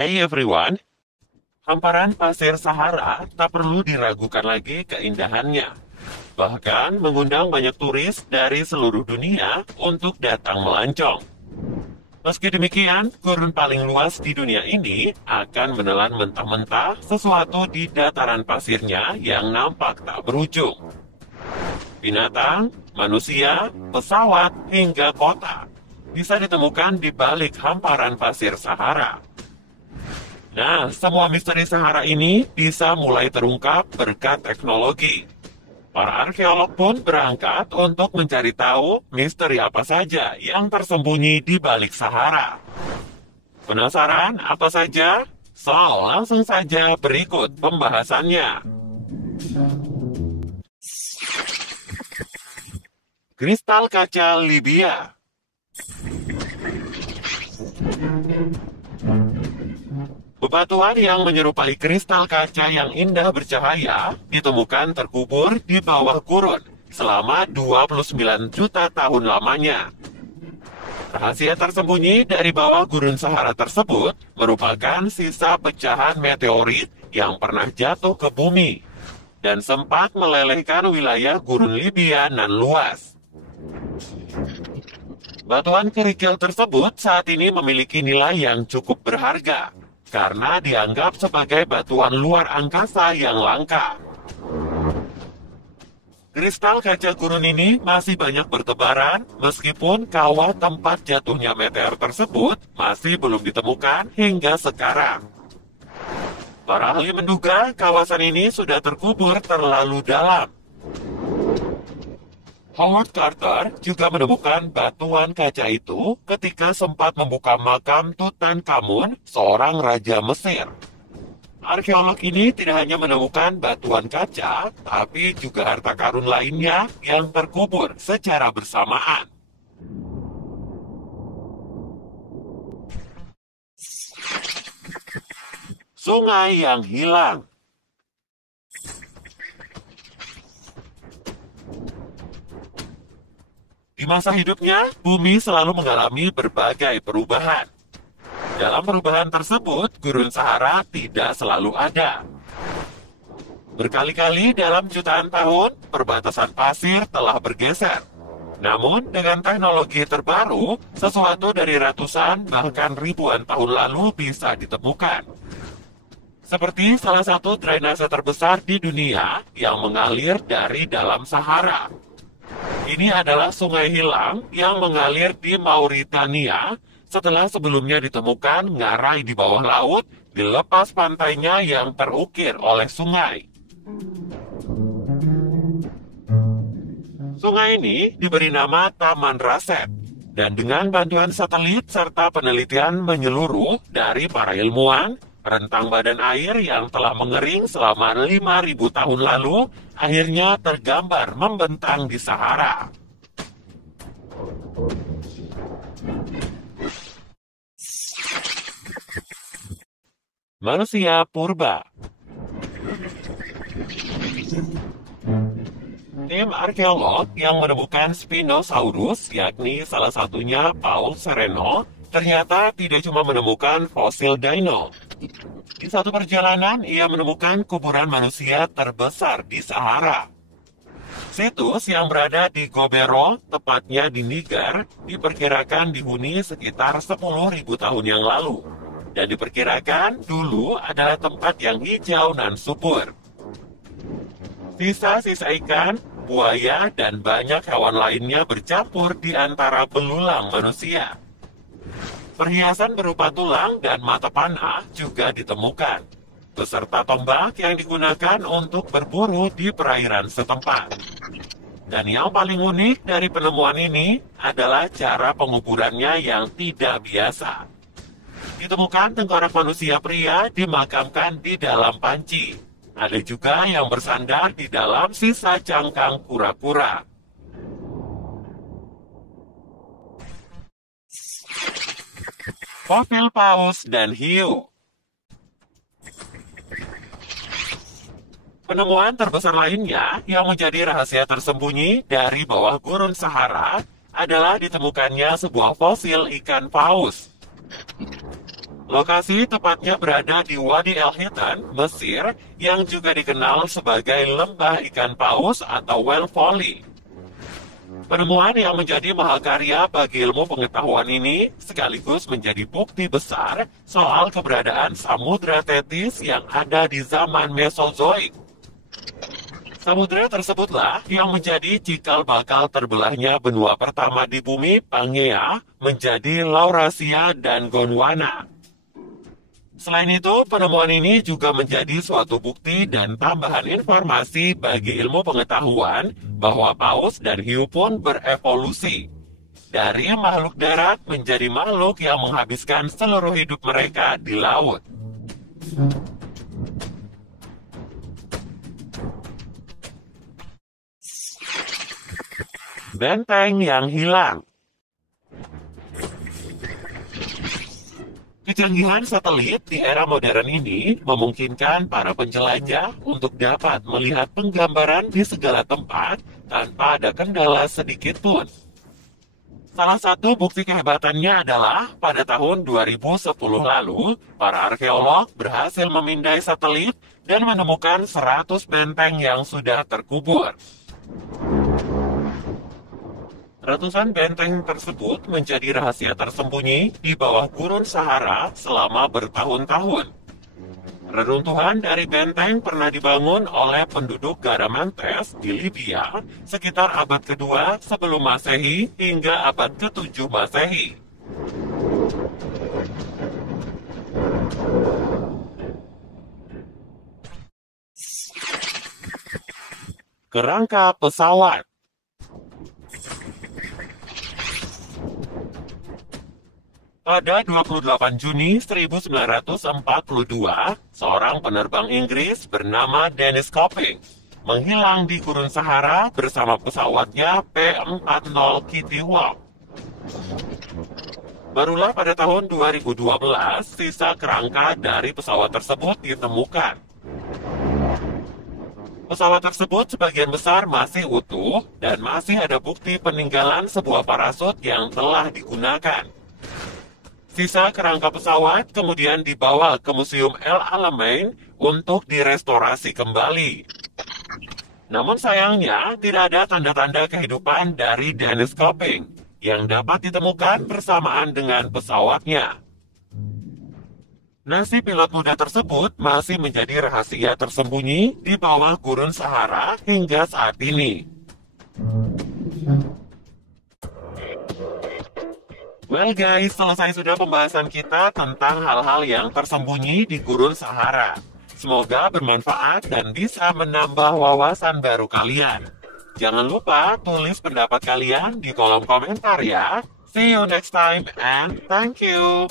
Hey everyone, hamparan pasir Sahara tak perlu diragukan lagi keindahannya. Bahkan mengundang banyak turis dari seluruh dunia untuk datang melancong. Meski demikian, gurun paling luas di dunia ini akan menelan mentah-mentah sesuatu di dataran pasirnya yang nampak tak berujung. Binatang, manusia, pesawat, hingga kota bisa ditemukan di balik hamparan pasir Sahara. Nah, semua misteri Sahara ini bisa mulai terungkap berkat teknologi. Para arkeolog pun berangkat untuk mencari tahu misteri apa saja yang tersembunyi di balik Sahara. Penasaran apa saja? So, langsung saja berikut pembahasannya. Kristal kaca Libya. Bebatuan yang menyerupai kristal kaca yang indah bercahaya ditemukan terkubur di bawah gurun selama 29 juta tahun lamanya. Rahasia tersembunyi dari bawah gurun Sahara tersebut merupakan sisa pecahan meteorit yang pernah jatuh ke bumi dan sempat melelehkan wilayah gurun Libya nan luas. Batuan kerikil tersebut saat ini memiliki nilai yang cukup berharga karena dianggap sebagai batuan luar angkasa yang langka. Kristal kaca gurun ini masih banyak bertebaran, meskipun kawah tempat jatuhnya meteor tersebut masih belum ditemukan hingga sekarang. Para ahli menduga kawasan ini sudah terkubur terlalu dalam. Howard Carter juga menemukan batuan kaca itu ketika sempat membuka makam Tutankhamun, seorang raja Mesir. Arkeolog ini tidak hanya menemukan batuan kaca, tapi juga harta karun lainnya yang terkubur secara bersamaan. Sungai yang hilang. Di masa hidupnya, bumi selalu mengalami berbagai perubahan. Dalam perubahan tersebut, gurun Sahara tidak selalu ada. Berkali-kali dalam jutaan tahun, perbatasan pasir telah bergeser. Namun, dengan teknologi terbaru, sesuatu dari ratusan bahkan ribuan tahun lalu bisa ditemukan. Seperti salah satu drainase terbesar di dunia yang mengalir dari dalam Sahara. Ini adalah sungai hilang yang mengalir di Mauritania setelah sebelumnya ditemukan ngarai di bawah laut di lepas pantainya yang terukir oleh sungai. Sungai ini diberi nama Taman Rasset, dan dengan bantuan satelit serta penelitian menyeluruh dari para ilmuwan, rentang badan air yang telah mengering selama 5.000 tahun lalu akhirnya tergambar membentang di Sahara. Manusia purba. Tim arkeolog yang menemukan Spinosaurus, yakni salah satunya Paul Sereno, ternyata tidak cuma menemukan fosil dino. Di satu perjalanan, ia menemukan kuburan manusia terbesar di Sahara. Situs yang berada di Gobero, tepatnya di Niger, diperkirakan dihuni sekitar 10.000 tahun yang lalu. Dan diperkirakan dulu adalah tempat yang hijau dan subur. Sisa-sisa ikan, buaya, dan banyak hewan lainnya bercampur di antara belulang manusia. Perhiasan berupa tulang dan mata panah juga ditemukan, beserta tombak yang digunakan untuk berburu di perairan setempat. Dan yang paling unik dari penemuan ini adalah cara penguburannya yang tidak biasa. Ditemukan tengkorak manusia pria dimakamkan di dalam panci. Ada juga yang bersandar di dalam sisa cangkang kura-kura. Fosil paus dan hiu. Penemuan terbesar lainnya yang menjadi rahasia tersembunyi dari bawah gurun Sahara adalah ditemukannya sebuah fosil ikan paus. Lokasi tepatnya berada di Wadi El Hitan, Mesir, yang juga dikenal sebagai lembah ikan paus atau whale folly. Penemuan yang menjadi mahakarya bagi ilmu pengetahuan ini sekaligus menjadi bukti besar soal keberadaan samudra Tetis yang ada di zaman Mesozoik. Samudra tersebutlah yang menjadi cikal bakal terbelahnya benua pertama di bumi, Pangea, menjadi Laurasia dan Gondwana. Selain itu, penemuan ini juga menjadi suatu bukti dan tambahan informasi bagi ilmu pengetahuan bahwa paus dan hiu pun berevolusi. Dari makhluk darat menjadi makhluk yang menghabiskan seluruh hidup mereka di laut. Benteng yang hilang. Kecanggihan satelit di era modern ini memungkinkan para penjelajah untuk dapat melihat penggambaran di segala tempat tanpa ada kendala sedikit pun. Salah satu bukti kehebatannya adalah pada tahun 2010 lalu, para arkeolog berhasil memindai satelit dan menemukan 100 benteng yang sudah terkubur. Ratusan benteng tersebut menjadi rahasia tersembunyi di bawah gurun Sahara selama bertahun-tahun. Reruntuhan dari benteng pernah dibangun oleh penduduk Garamantes di Libya sekitar abad kedua sebelum Masehi hingga abad ke-7 Masehi. Kerangka pesawat. Pada 28 Juni 1942, seorang penerbang Inggris bernama Dennis Copping menghilang di gurun Sahara bersama pesawatnya P-40 Kitty Hawk. Barulah pada tahun 2012, sisa kerangka dari pesawat tersebut ditemukan. Pesawat tersebut sebagian besar masih utuh dan masih ada bukti peninggalan sebuah parasut yang telah digunakan. Sisa kerangka pesawat kemudian dibawa ke Museum El Alamein untuk direstorasi kembali. Namun sayangnya, tidak ada tanda-tanda kehidupan dari Dennis Copping yang dapat ditemukan bersamaan dengan pesawatnya. Nasib pilot muda tersebut masih menjadi rahasia tersembunyi di bawah gurun Sahara hingga saat ini. Well guys, selesai sudah pembahasan kita tentang hal-hal yang tersembunyi di gurun Sahara. Semoga bermanfaat dan bisa menambah wawasan baru kalian. Jangan lupa tulis pendapat kalian di kolom komentar ya. See you next time and thank you.